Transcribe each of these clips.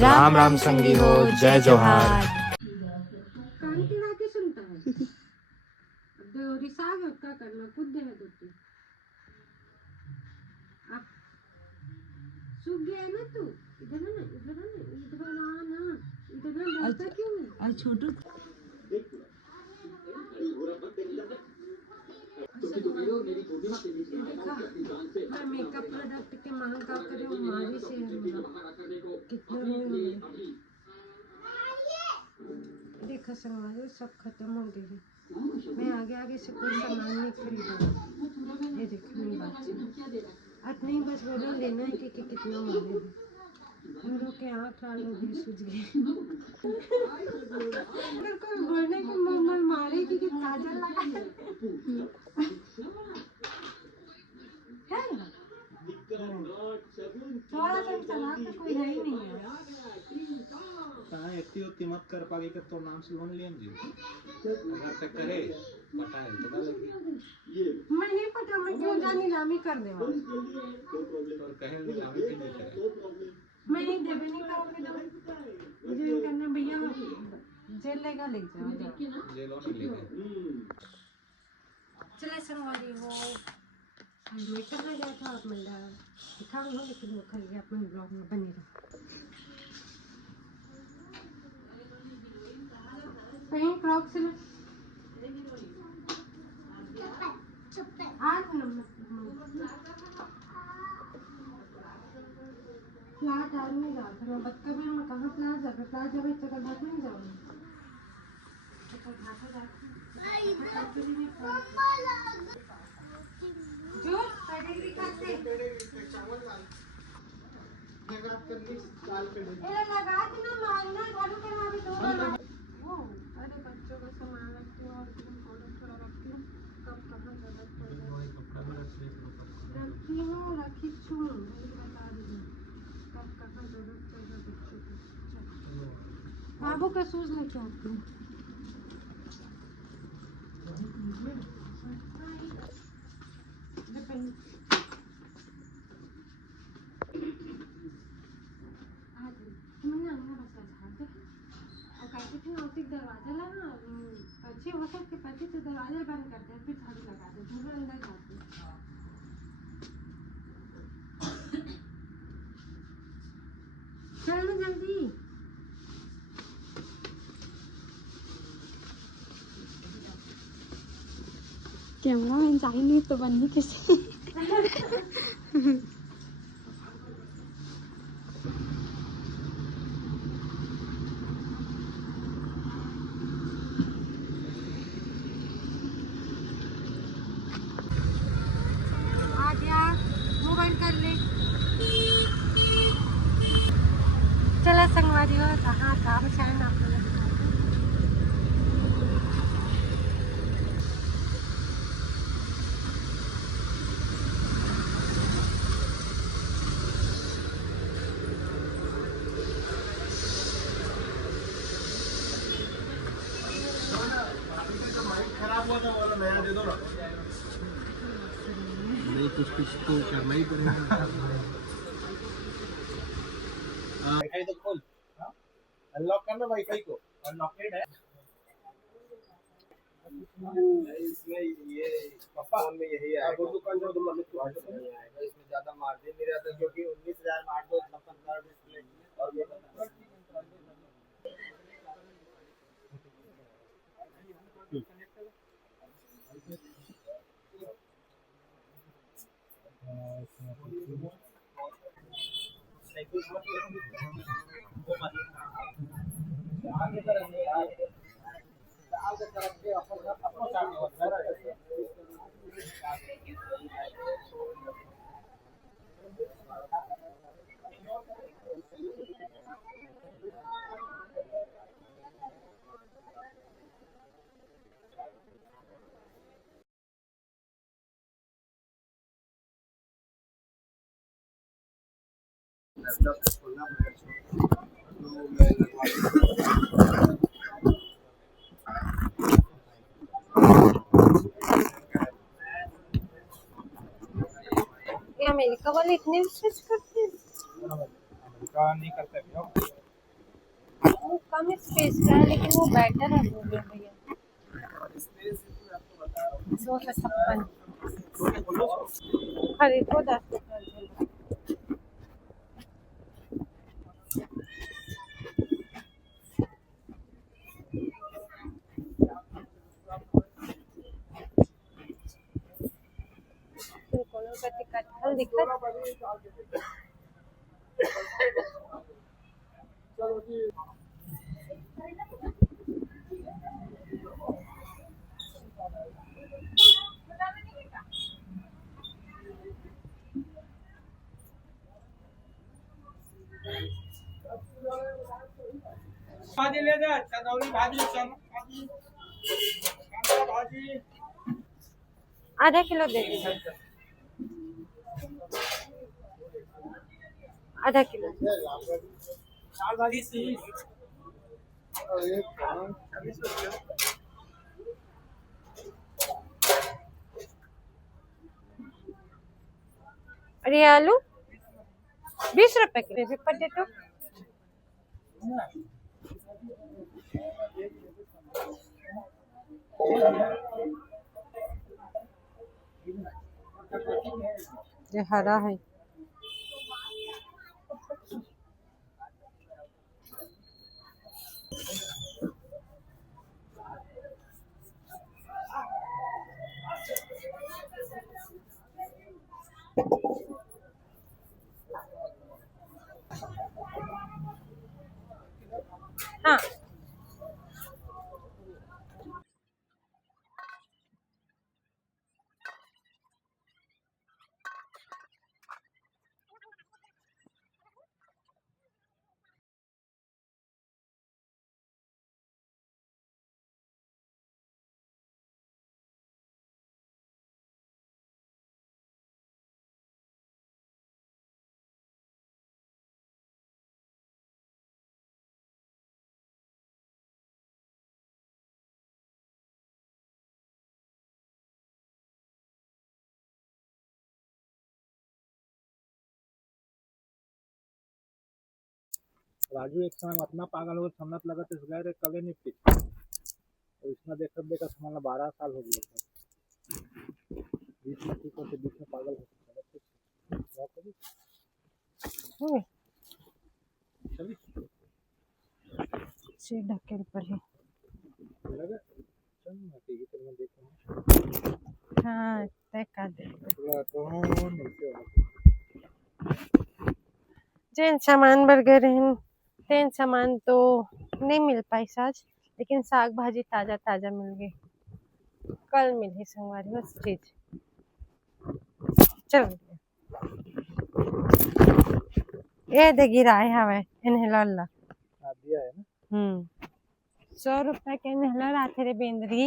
राम राम संगी हो, जय जोहार। कान टिड़ा के सुनता है। अब जो रिसाव है उसका करना खुद दे देती। अब सूख गया है ना तू, इधर ना डरता क्यों है? आज छोटू देखा मैं मेकअप प्रोडक्ट के महंगा करे हमारी से कितने रोए देखा संगवारी सब खत्म हो गई। मैं आगे आगे से कोई सामान नहीं खरीदा। ये देखो मेरी बात अब नहीं बस बोलो लेना है कि कितना मारे हम लोग के आँख लाल हो गए सूझ गए। अगर कोई बोलने को मुँह मारे कि काजल लगा थोड़ा सा चला तो कोई है ही नहीं है। कहाँ इतनी होती मत कर पाएगी कि तो नाम से लोन लें जी अगर तक करे पता है पता लगी मैं नहीं पता मैं क्यों जानी नीलामी कर दे और कहें नीलामी क्यों नहीं करे मैं नहीं देवे नहीं करूँगी तो मुझे नहीं करना भैया जेल लेगा ले जाओ जेलों में ले गए। चले संगवारी हो मैं करना गया था आप मंडा दिखा हो लेकिन वो खल गया अपन ब्लॉग में बनी रहा कहीं क्रॉक्स में आज फ्लैट आ नहीं रहा था मैं बच्चा भी मैं कहाँ फ्लैट जाकर फ्लैट जब इस जगह बात नहीं जाऊँगी जो पेडिग्री करते लगा के ना मारना झाड़ू करवा भी दो अरे बच्चों का सामान रखती हूँ और थोड़ा रखती हूँ कब कहाँ जरूरत पड़ रखती हूँ रखी छू बता दीजिए कब कहाँ जरूरत पड़ रहा बच्चों को बाबू का शूज लेके आती हूँ। दरवाजा लगा अच्छे हो सकते पति से दरवाजा बंद करते हैं फिर झाड़ू लगाते हैं फिर अंदर जाते हैं। चल ना जल्दी कैमरा मैन चाहिए तो बननी किसी आ गया मोबाइल कर ले चला संगवारी हो कहाँ काम चाहे आप लोग खराब हुआ था वाला नया दे दो ना नहीं कुछ तो करना ही पड़ेगा। वाईफाई तो खोल अनलॉक करना वाईफाई को अनलॉकेड है इसमें ये फोन में यही है वो दुकान जो तुम इसमें ज्यादा मार्जिन नहीं रहता क्योंकि 19,000 में 8 डिस्प्ले और ये अमेरिका वाले इतने स्विच करते हैं अमेरिका नहीं करते भैया वो कम स्पेस का है लेकिन वो बेटर है बोल रहे भैया। 256 खरीदो 10 कोनो का कटहल दिक्कत भाजी ले जा, चंदौली भाजी, भाजी आधा किलो दे दीजिए, आधा किलो। दाल भाजी सी और ये आलू 20 रुपए के बेबी पोटैटो। ये हरा है। हाँ राजू एक समय अपना पागल हो समझत लगा तो गए रे कले निपटी और इसमें देखकर देखा हमारा 12 साल हो गया बीच में ठीक होते बीच में पागल हो से ढकेल पड़े। लगा चल ना ठीक है मैं देखूं हाँ तय कर दे। जैन सामान बर्गर हैं तेन सामान तो नहीं मिल पाई आज, लेकिन साग भाजी ताजा ताजा मिल गई। कल मिली संगवारी बस चीज चल ये दे गिराए हवे इन्हेलर ला दिया है ना 100 रुपए के इन्हेलर आते रे बेंदरी।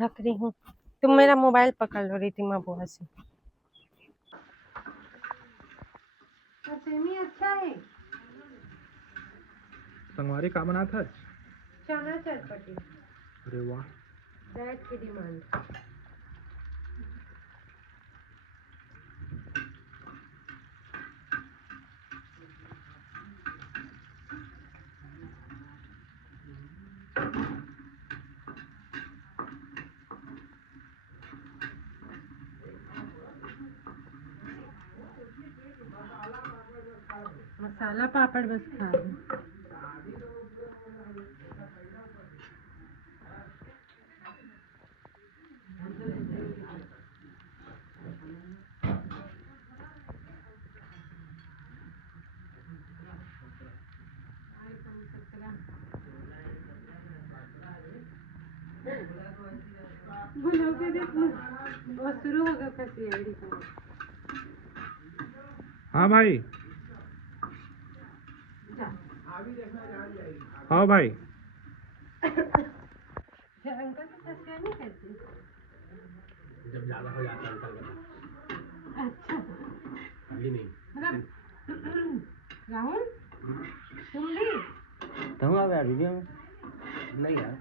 ढक रही हूँ, तुम मेरा मोबाइल पकड़ लो रीतिमा बुआ से। सेमी अच्छा है। संगवारी का बना था चना चटपटी। अरे वाह दैट की डिमांड। मसाला पापड़ बस खा रही। शुरू होगा फसीडी को। हाँ भाई हाँ भाई अंकल तो फसिया नहीं करती। जब ज्यादा हो जाता है अंकल अच्छा अभी नहीं मतलब राहुल तुम भी तुम आ गया वीडियो में नहीं यार